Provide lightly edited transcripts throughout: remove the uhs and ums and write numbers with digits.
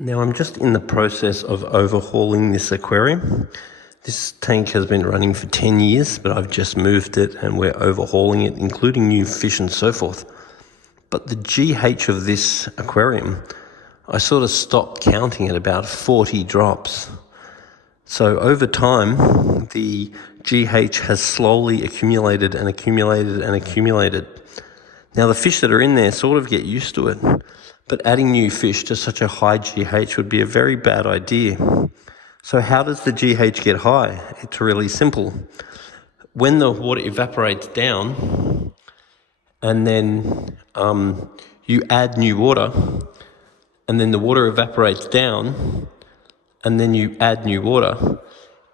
Now I'm just in the process of overhauling this aquarium. This tank has been running for 10 years, but I've just moved it and we're overhauling it, including new fish and so forth. But the GH of this aquarium, I sort of stopped counting at about 40 drops. So over time, the GH has slowly accumulated and accumulated and accumulated. Now the fish that are in there sort of get used to it, but adding new fish to such a high GH would be a very bad idea. So how does the GH get high? It's really simple. When the water evaporates down and then you add new water, and then the water evaporates down and then you add new water,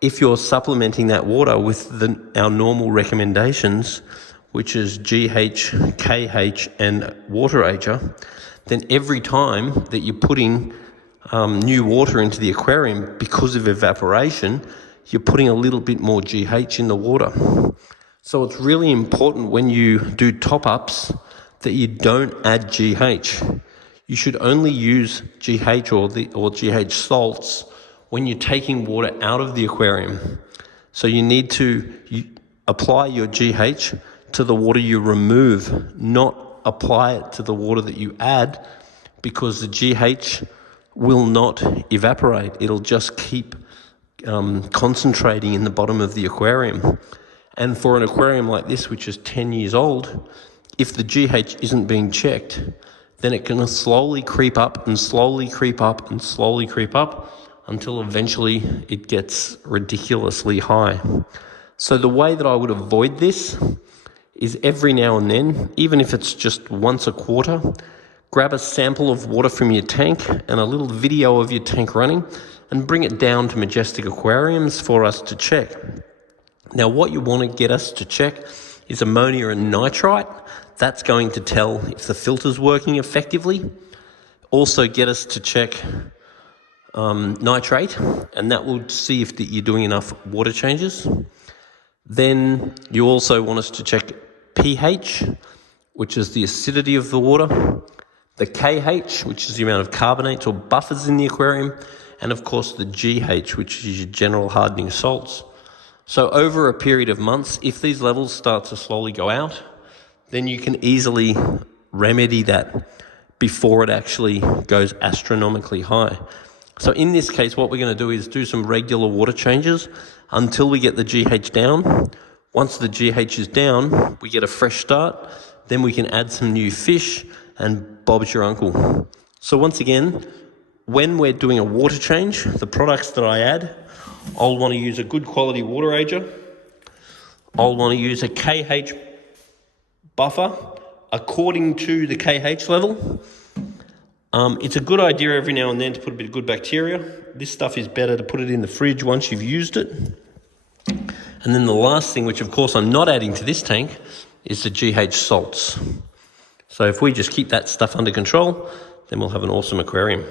if you're supplementing that water with our normal recommendations, which is GH, KH, and water ager, then every time that you're putting new water into the aquarium, because of evaporation, you're putting a little bit more GH in the water. So it's really important when you do top-ups that you don't add GH. You should only use GH or GH salts when you're taking water out of the aquarium. So you need to apply your GH to the water you remove, not apply it to the water that you add, because the GH will not evaporate. It'll just keep concentrating in the bottom of the aquarium. And for an aquarium like this, which is 10 years old, if the GH isn't being checked, then it can slowly creep up and slowly creep up and slowly creep up until eventually it gets ridiculously high. So the way that I would avoid this is every now and then, even if it's just once a quarter, grab a sample of water from your tank and a little video of your tank running and bring it down to Majestic Aquariums for us to check. Now, what you want to get us to check is ammonia and nitrite. That's going to tell if the filter's working effectively. Also get us to check nitrate, and that will see if you're doing enough water changes. Then you also want us to check pH, which is the acidity of the water, the KH, which is the amount of carbonates or buffers in the aquarium, and of course the GH, which is your general hardening salts. So over a period of months, if these levels start to slowly go out, then you can easily remedy that before it actually goes astronomically high. So in this case, what we're going to do is do some regular water changes until we get the GH down. Once the GH is down, we get a fresh start. Then we can add some new fish and Bob's your uncle. So once again, when we're doing a water change, the products that I add, I'll want to use a good quality water ager. I'll want to use a KH buffer according to the KH level. It's a good idea every now and then to put a bit of good bacteria. This stuff is better to put it in the fridge once you've used it. And then the last thing, which of course I'm not adding to this tank, is the GH salts. So if we just keep that stuff under control, then we'll have an awesome aquarium.